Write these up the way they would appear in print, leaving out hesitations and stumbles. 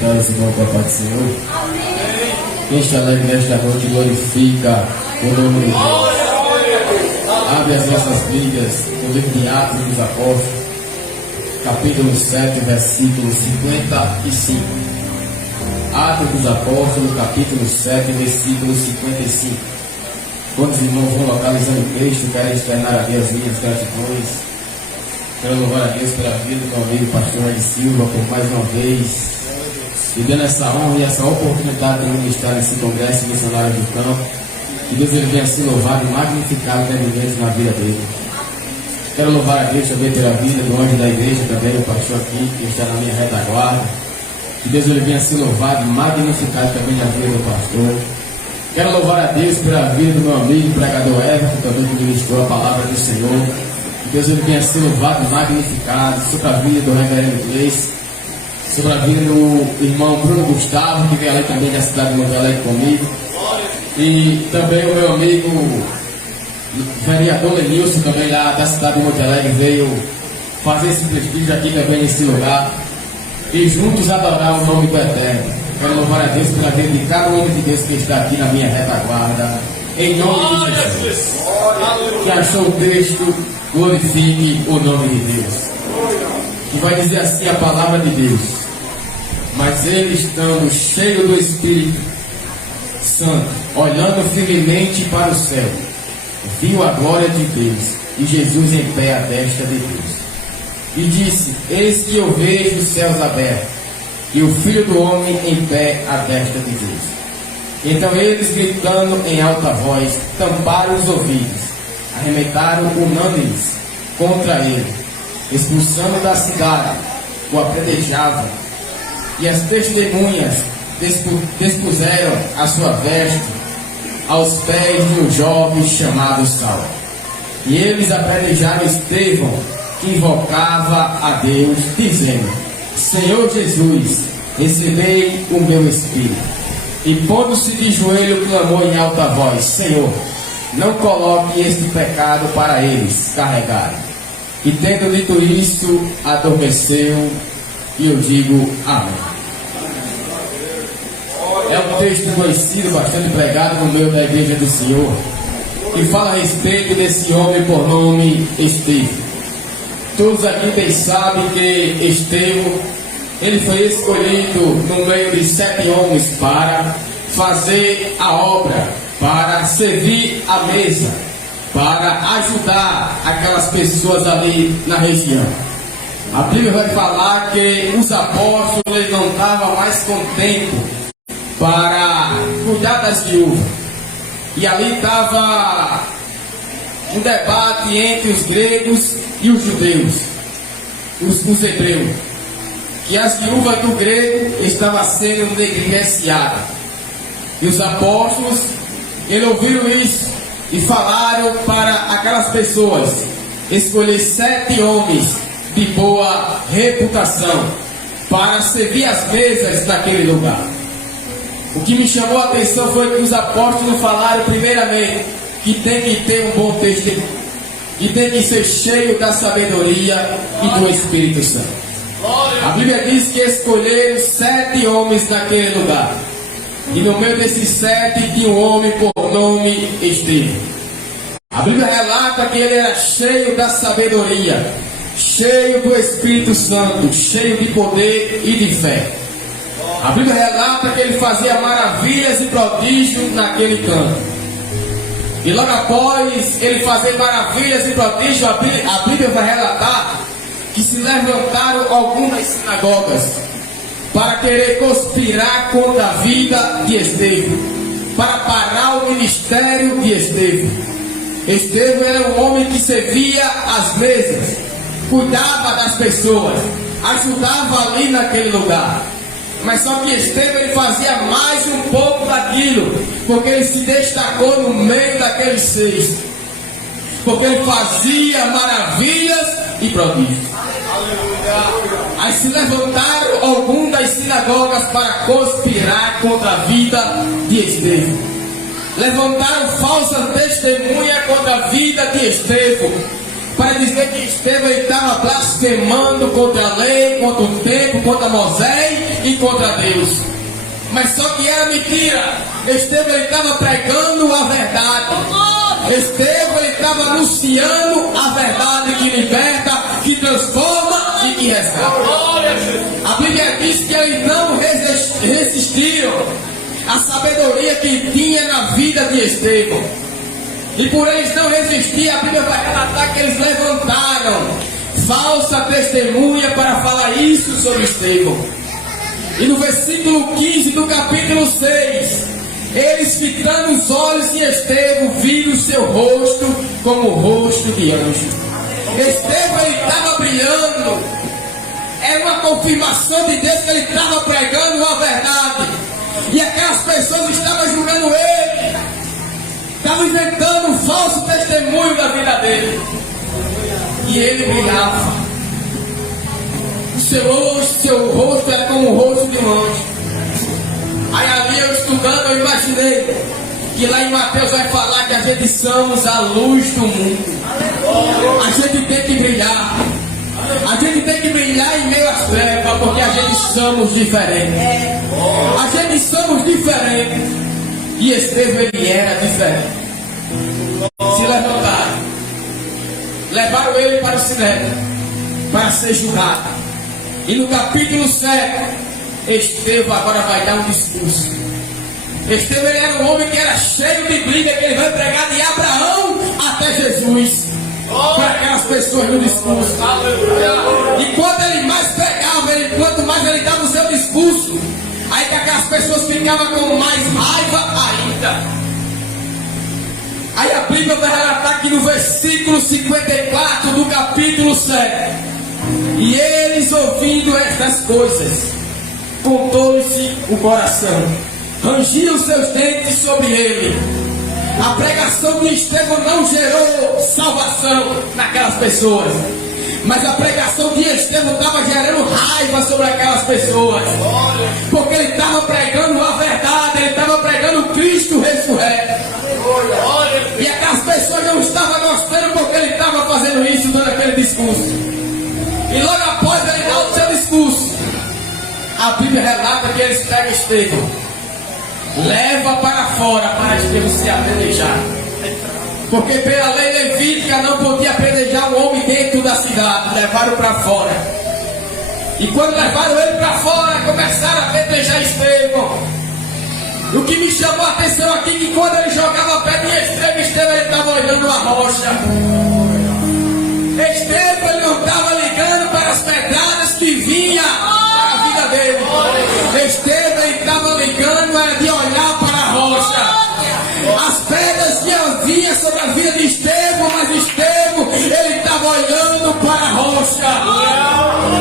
Sentaram-se com a paz do Senhor. Quem está alegre nesta noite glorifica o nome de Deus. Abre as nossas Bíblias no livro de Atos dos Apóstolos, capítulo 7, versículo 55. Atos dos Apóstolos, capítulo 7, versículo 55. Quando os irmãos vão localizando o texto, quero externar a Deus minhas gratidões. Quero louvar a Deus pela vida do meu amigo pastor Ed Silva por mais uma vez, e dando essa honra e essa oportunidade de ministrar nesse congresso missionário do campo. Que Deus ele venha ser louvado e magnificado na vida dele. Quero louvar a Deus também pela vida do anjo da igreja, também o pastor aqui, que está na minha retaguarda. Que Deus ele venha ser louvado e magnificado também na vida do pastor. Quero louvar a Deus pela vida do meu amigo pregador Everton, também que ministrou a palavra do Senhor. Que Deus ele venha ser louvado e magnificado sobre a vida do reverendo Gleice, sobre a vida do irmão Bruno Gustavo, que vem ali também da cidade de Monte Alegre comigo. E também o meu amigo vereador Lenilson, também lá da cidade de Monte Alegre, veio fazer esse prestígio aqui também nesse lugar. E juntos adorar o nome do Eterno. Quero louvar a Deus pela vida de cada homem de Deus que está aqui na minha retaguarda. Em nome de Jesus. Que achou o texto, glorifique o nome de Deus. Que vai dizer assim a palavra de Deus. Mas ele, estando cheio do Espírito Santo, olhando firmemente para o céu, viu a glória de Deus e Jesus em pé à destra de Deus. E disse: eis que eu vejo os céus abertos e o Filho do Homem em pé à destra de Deus. Então eles, gritando em alta voz, tamparam os ouvidos, arremetaram unânimes contra ele, expulsando da cidade, o apedrejavam, e as testemunhas despuseram a sua veste aos pés de um jovem chamado Saulo. E eles apedrejaram Estevão, que invocava a Deus, dizendo: Senhor Jesus, recebei o meu espírito. E pondo-se de joelho, clamou em alta voz: Senhor, não coloque este pecado para eles carregarem. E tendo dito isto, adormeceu, e eu digo amém. É um texto conhecido, bastante pregado no meio da igreja do Senhor, que fala a respeito desse homem por nome Estevão. Todos aqui bem sabem que Estevão, ele foi escolhido no meio de 7 homens para fazer a obra, para servir a mesa, para ajudar aquelas pessoas ali na região. A Bíblia vai falar que os apóstolos eles não estavam mais com tempo para cuidar das viúvas. E ali estava um debate entre os gregos e os judeus, os hebreus, que as viúvas do grego estavam sendo negligenciadas. E os apóstolos, eles ouviram isso e falaram para aquelas pessoas escolher 7 homens de boa reputação para servir as mesas naquele lugar. O que me chamou a atenção foi que os apóstolos falaram primeiramente que tem que ter um bom testemunho, e tem que ser cheio da sabedoria e do Espírito Santo. A Bíblia diz que escolheram 7 homens naquele lugar, e no meio desses 7 tinha um homem por nome Estevão. A Bíblia relata que ele era cheio da sabedoria, cheio do Espírito Santo, cheio de poder e de fé. A Bíblia relata que ele fazia maravilhas e prodígios naquele canto. E logo após ele fazer maravilhas e prodígios, a Bíblia vai relatar que se levantaram algumas sinagogas para querer conspirar contra a vida de Estevão, para parar o ministério de Estevão. Estevão era um homem que servia as mesas, cuidava das pessoas, ajudava ali naquele lugar. Mas só que Estevão ele fazia mais um pouco daquilo, porque ele se destacou no meio daqueles 6, porque ele fazia maravilhas e prodígios. Aí se levantaram alguns das sinagogas para conspirar contra a vida de Estevão. Levantaram falsa testemunha contra a vida de Estevão. para dizer que Estevão estava blasfemando contra a lei, contra o tempo, contra Moisés e contra Deus. Mas só que era mentira. Estevão estava pregando a verdade. Estevão estava anunciando a verdade que liberta, que transforma e que resgata. A Bíblia diz que eles não resistiram à sabedoria que tinha na vida de Estevão. E por eles não resistir, a Bíblia vai relatar que eles levantaram falsa testemunha para falar isso sobre Estevão. E no versículo 15 do capítulo 6, eles fitando os olhos de Estevão, viram o seu rosto como o rosto de anjo. Estevão, ele estava brilhando. Era uma confirmação de Deus que ele estava pregando a verdade. E aquelas pessoas estavam julgando ele. Estavam inventando um falso testemunho da vida dele. E ele brilhava. O seu rosto era como o rosto de um anjo. Aí ali eu estudando, eu imaginei que lá em Mateus vai falar que a gente somos a luz do mundo. A gente tem que brilhar. A gente tem que brilhar em meio às trevas, porque a gente somos diferentes. A gente somos diferentes. E Estevão, ele era diferente. Se levantaram, levaram ele para o Sinédrio para ser julgado. E no capítulo 7, Estevão agora vai dar um discurso. Estevão, ele era um homem que era cheio de briga, que ele vai pregar de Abraão até Jesus para aquelas pessoas no discurso. E quanto ele mais pregava, quanto mais ele dava o seu discurso, aí que aquelas pessoas ficavam com mais raiva ainda. Aí a Bíblia vai relatar que no versículo 54 do capítulo 7, e eles ouvindo estas coisas, contou-lhe o coração, rangiam seus dentes sobre ele. A pregação de Estevão não gerou salvação naquelas pessoas, mas a pregação de Estevão estava gerando raiva sobre aquelas pessoas, porque ele estava pregando a verdade, ele estava pregando Cristo ressurreto. E aquelas pessoas não estavam gostando porque ele estava fazendo isso, dando aquele discurso. E logo após ele dar o seu discurso, a Bíblia relata que eles pegam Estevão, leva para fora para Estevão se apedrejar. Porque pela lei levítica não podia apedrejar um homem dentro da cidade. Levaram para fora. E quando levaram ele para fora, começaram a apedrejar Estevão. O que me chamou a atenção aqui é que quando ele jogava pé de Estevão, ele estava olhando a rocha. Estevão, ele não estava ligando para as pedradas que vinham para a vida dele. Estevão, ele estava ligando era de olhar para a rocha. As pedras que havia sobre a vida de Estevão, mas Estevão, ele estava olhando para a rocha.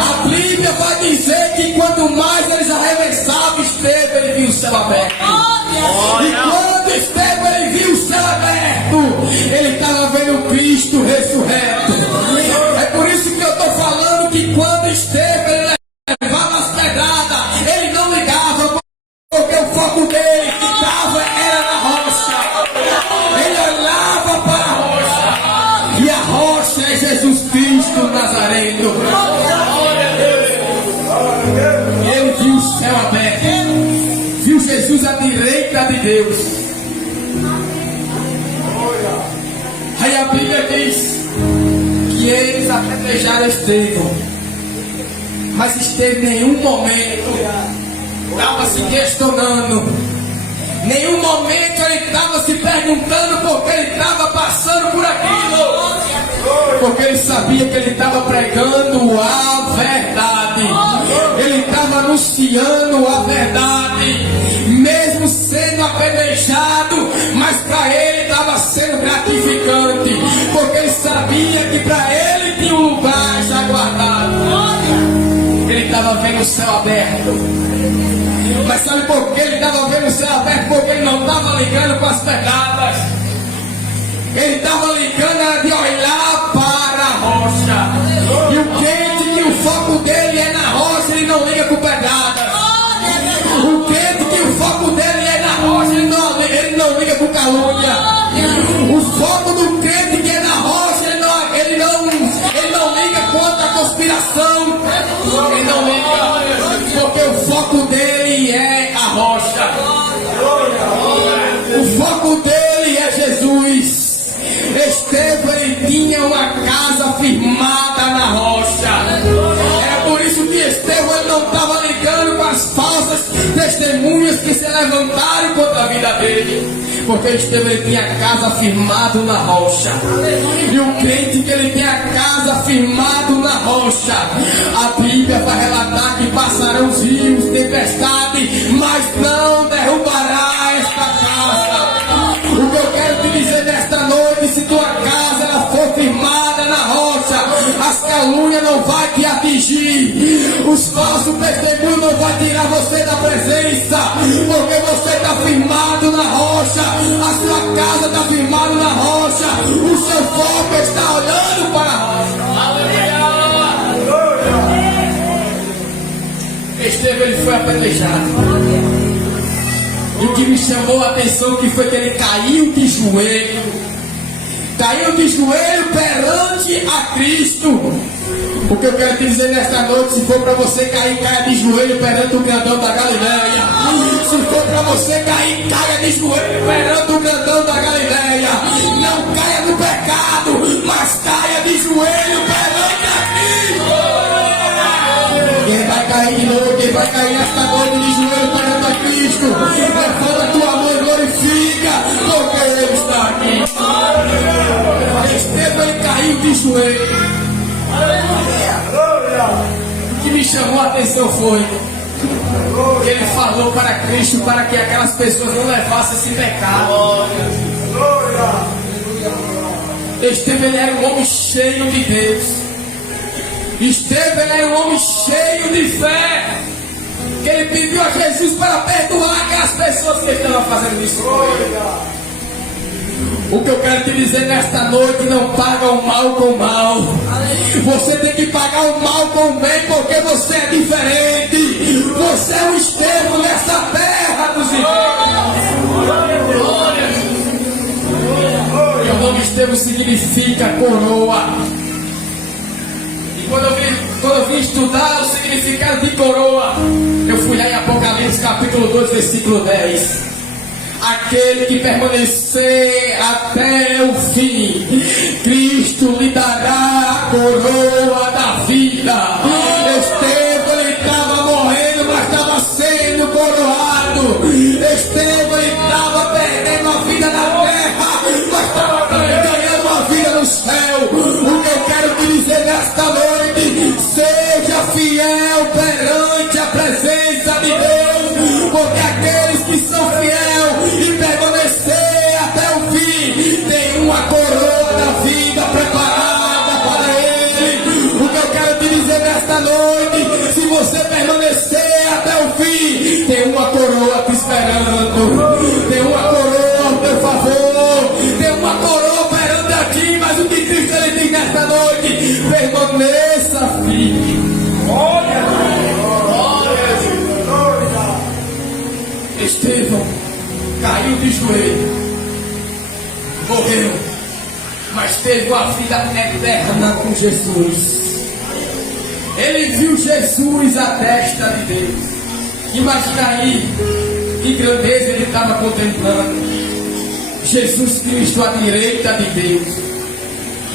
A Bíblia vai dizer que quanto mais eles arremessavam Estevão, ele viu o céu aberto. E quando Estevão, ele viu o céu aberto, ele estava vendo Cristo ressurreto. É por isso que eu estou falando que quando Estevão, ele levava as pedradas, ele não ligava, porque o foco dele que estava era na rocha. Ele olhava para a rocha, e a rocha é Jesus Cristo Nazareno. E ele viu o céu aberto, viu Jesus à direita de Deus. Aí a Bíblia diz que eles apedrejaram Estevão, mas Estevão em nenhum momento estava se questionando, nenhum momento ele estava se perguntando por que ele estava passando por aquilo, porque ele sabia que ele estava pregando a verdade, ele estava anunciando a verdade, mesmo sendo apedrejado, mas para ele estava sendo gratificante, porque ele sabia que para ele tinha um lugar já guardado. Ele estava vendo o céu aberto. Mas sabe por que ele estava vendo o céu aberto? Porque ele não estava ligando com as pedradas. Ele estava ligando era de olhar para a rocha. E o crente que o foco dele é na rocha, ele não liga com pedradas. O crente que o foco dele é na rocha, ele não liga com calúnia. O foco do crente que é na rocha, ele não inspiração, ele não liga, porque o foco dele é a rocha. O foco dele é Jesus. Estevão, ele tinha uma casa firmada na rocha. É por isso que Estevão, ele não estava ligando com as falsas testemunhas que se levantaram contra a vida dele. Porque Estevão, ele tinha a casa firmada na rocha. E o crente que ele tem a casa firmada na rocha, a Bíblia vai relatar que passarão os rios, tempestade, mas não derrubará esta casa. O que eu quero te dizer nesta noite, se tua casa ela for firmada na rocha, as calúnias não vão te atingir, os falsos testemunhos não vão tirar você da presença, porque você está firmado na rocha, a sua casa está firmada na rocha, o seu foco está olhando para a rocha. Estevão, ele foi apedrejado. E o que me chamou a atenção que foi que ele caiu de joelho. Caiu de joelho perante a Cristo. O que eu quero te dizer nesta noite, se for para você cair, caia de joelho perante o grandão da Galileia. Se for para você cair, caia de joelho perante o grandão da Galileia. Não caia no pecado, mas caia de joelho perante a Cristo. Quem vai cair de novo, quem vai cair nesta noite de joelho perante a Cristo, levanta a tua mão e glorifica, porque Ele está aqui. Estevão, ele caiu de joelho. O que me chamou a atenção foi que ele falou para Cristo para que aquelas pessoas não levassem esse pecado. Estevão, ele era um homem cheio de Deus. Estevão, ele era um homem cheio de fé, que ele pediu a Jesus para perdoar aquelas pessoas que estavam fazendo isso. O que eu quero te dizer nesta noite, não paga o mal com o mal. Você tem que pagar o mal com o bem, porque você é diferente. Você é um Estevão nessa terra dos irmãos. Meu nome Estevão significa coroa. E quando eu vim estudar o significado de coroa, eu fui lá em Apocalipse capítulo 2, versículo 10. Aquele que permanecer até o fim, Cristo lhe dará a coroa da vida. Estevão, ele estava morrendo, mas estava sendo coroado. Estevão, ele estava perdendo a vida na terra, mas estava ganhando a vida no céu. O que eu quero te dizer nesta noite, seja fiel perante a presença de Deus, porque aqueles que são fiéis e permanecer até o fim, tem uma coroa da vida preparada para ele. O que eu quero te dizer nesta noite, se você permanecer até o fim, tem uma coroa te esperando, tem uma coroa ao teu favor, tem uma coroa perante a ti. Mas o que Cristo ele tem nesta noite, permaneça firme. Estevão caiu de joelho, morreu, mas teve uma vida eterna com Jesus. Ele viu Jesus à destra de Deus. Imagina aí que grandeza ele estava contemplando. Jesus Cristo à direita de Deus.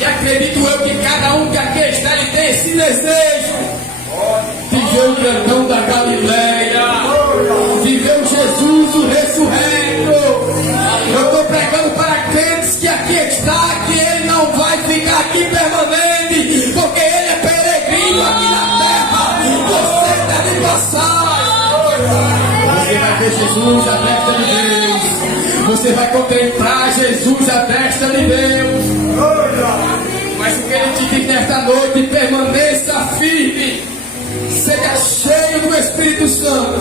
E acredito eu que cada um que aqui está, ele tem esse desejo de ver o grandão da Galileia, de ver o Jesus, o ressurreto. Eu estou pregando para crentes que aqui está, que ele não vai ficar aqui permanente, porque ele é peregrino aqui na terra. Você deve passar. Você vai ver Jesus à destra de Deus. Você vai contemplar Jesus à destra de Deus. Mas o que ele te diz nesta noite, permaneça firme. Seja cheio do Espírito Santo.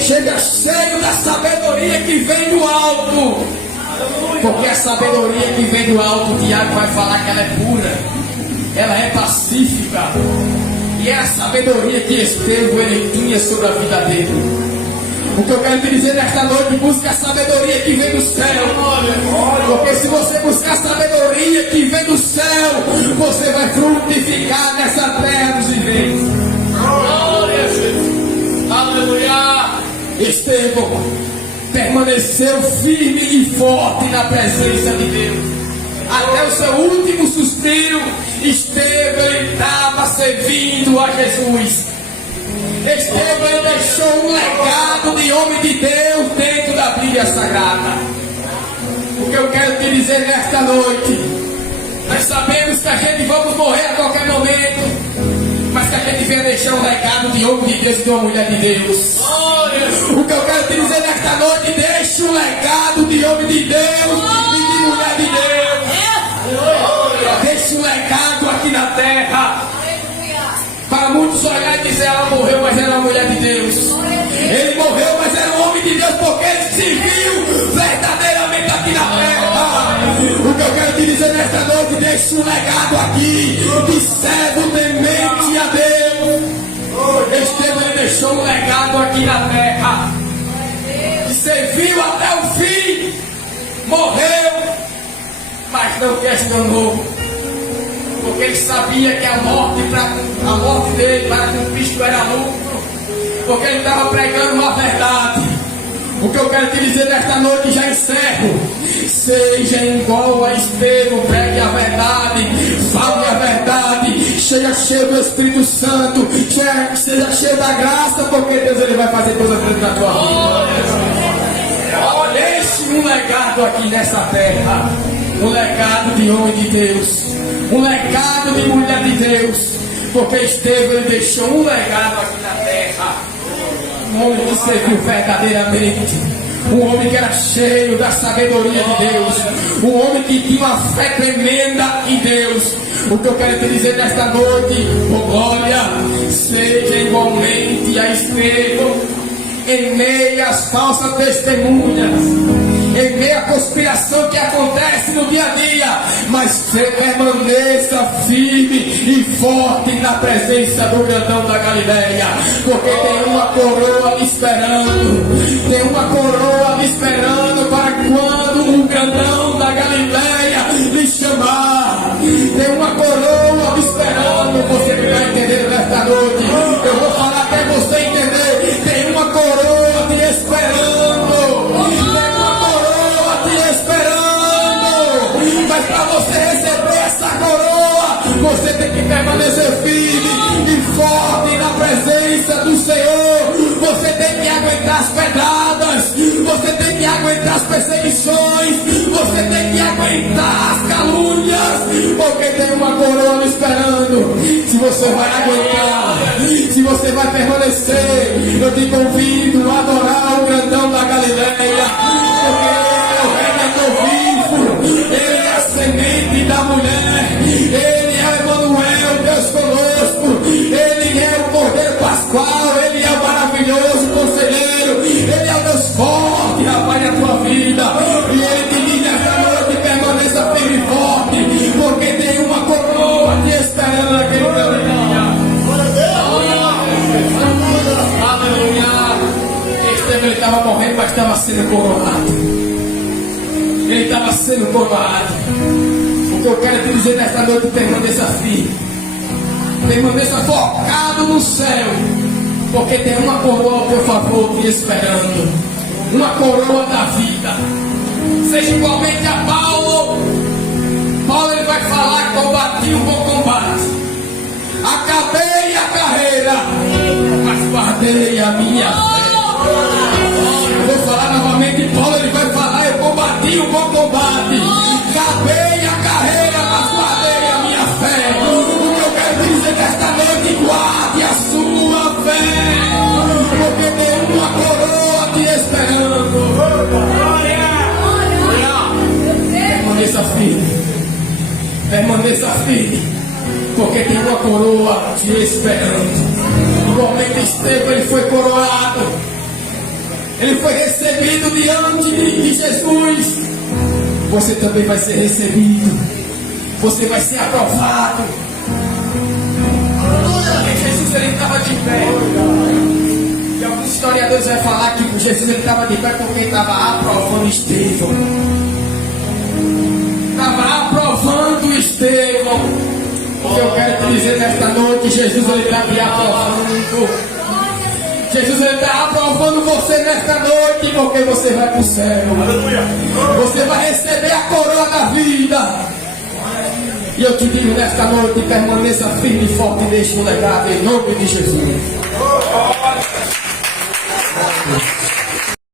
Seja cheio da sabedoria que vem do alto. Porque a sabedoria que vem do alto, o Tiago vai falar que ela é pura, ela é pacífica. E é a sabedoria que Estevão ele tinha sobre a vida dele. O que eu quero te dizer nesta noite, busca a sabedoria que vem do céu. Porque se você buscar a sabedoria que vem do céu, você vai frutificar nessa terra dos permaneceu firme e forte na presença de Deus. Até o seu último suspiro, Estevão estava servindo a Jesus. Estevão deixou um legado de homem de Deus dentro da Bíblia Sagrada. O que eu quero te dizer nesta noite, nós sabemos que a gente vamos morrer a qualquer momento, mas que a gente venha deixar um legado de homem de Deus e de uma mulher de Deus. O que eu quero te dizer nesta noite, deixe um legado de homem de Deus e de mulher de Deus. Deixe um legado aqui na terra. Para muitos olhar e dizer, ela morreu, mas era uma mulher de Deus. Ele morreu, mas era um homem de Deus, porque ele se viu verdadeiramente aqui na terra. O que eu quero te dizer nesta noite, deixe um legado aqui de servo temente a Deus. Estevão, ele deixou um legado aqui na terra, que serviu até o fim, morreu, mas não questionou, porque ele sabia que a morte dele para com Cristo era lucro, porque ele estava pregando uma verdade. O que eu quero te dizer nesta noite, já encerro, seja igual a Estevão, pregue a verdade, fale a verdade, seja cheio do Espírito Santo, seja cheio da graça, porque Deus ele vai fazer coisa grande na tua vida. Deixe um legado aqui nessa terra, um legado de homem de Deus, um legado de mulher de Deus, porque Estevão ele deixou um legado aqui na terra. Um homem que serviu verdadeiramente, um homem que era cheio da sabedoria de Deus, um homem que tinha uma fé tremenda em Deus. O que eu quero te dizer nesta noite, oh glória, seja igualmente a Estevão, em meio às falsas testemunhas, em meio à conspiração que acontece no dia a dia, mas você permaneça firme e forte na presença do grandão da Galileia, porque tem uma coroa me esperando, tem uma coroa me esperando para quando o grandão da Galileia lhe chamar. Tem uma coroa me esperando, você que vai entender nesta noite, eu vou falar até você entender. Tem uma coroa te esperando, mas para você receber essa coroa, você tem que permanecer firme e forte na presença do Senhor. Você tem que aguentar as pedradas, você tem que aguentar as perseguições, você tem que aguentar as calúnias, porque tem uma coroa esperando. Se você vai aguentar, se você vai permanecer, eu te convido a adorar o grandão da Galileia, porque ele é o Redentor vivo, ele é a semente da mulher, ele é o Emanuel, Deus conosco, ele é o Cordeiro Pascual, ele é o maravilhoso conselheiro, ele é o Deus forte, rapaz, na tua vida. E ele te diz nesta noite, permaneça firme e forte, porque tem uma coroa te esperando naquele caminho. Aleluia. Estevão, ele estava morrendo, mas estava sendo coroado. Ele estava sendo coroado. O que eu quero te dizer nesta noite, permaneça firme, permaneça focado no céu, porque tem uma coroa ao teu favor te esperando, uma coroa da vida. Seja igualmente a Paulo. Paulo ele vai falar: combati o bom combate, acabei a carreira, mas guardei a minha fé. Eu vou falar novamente. Paulo ele vai falar: eu combati o bom combate, acabei a carreira, mas guardei a minha fé. O que eu quero dizer nesta noite, guarde a sua fé, porque tem uma coroa te esperando. Permaneça firme, permaneça firme, porque tem uma coroa te esperando. Igualmente Estevão, ele foi coroado, ele foi recebido diante de Jesus. Você também vai ser recebido, você vai ser aprovado. Jesus ele estava de pé, e alguns historiadores vão falar que Jesus ele estava de pé porque estava aprovando Estevão, estava aprovando Estevão. O que eu quero te dizer nesta noite, Jesus ele está te aprovando. Jesus está aprovando você nesta noite, porque você vai para o céu. Você vai receber a coroa da vida. E eu te digo nesta noite, permaneça firme e forte neste legado, em nome de Jesus.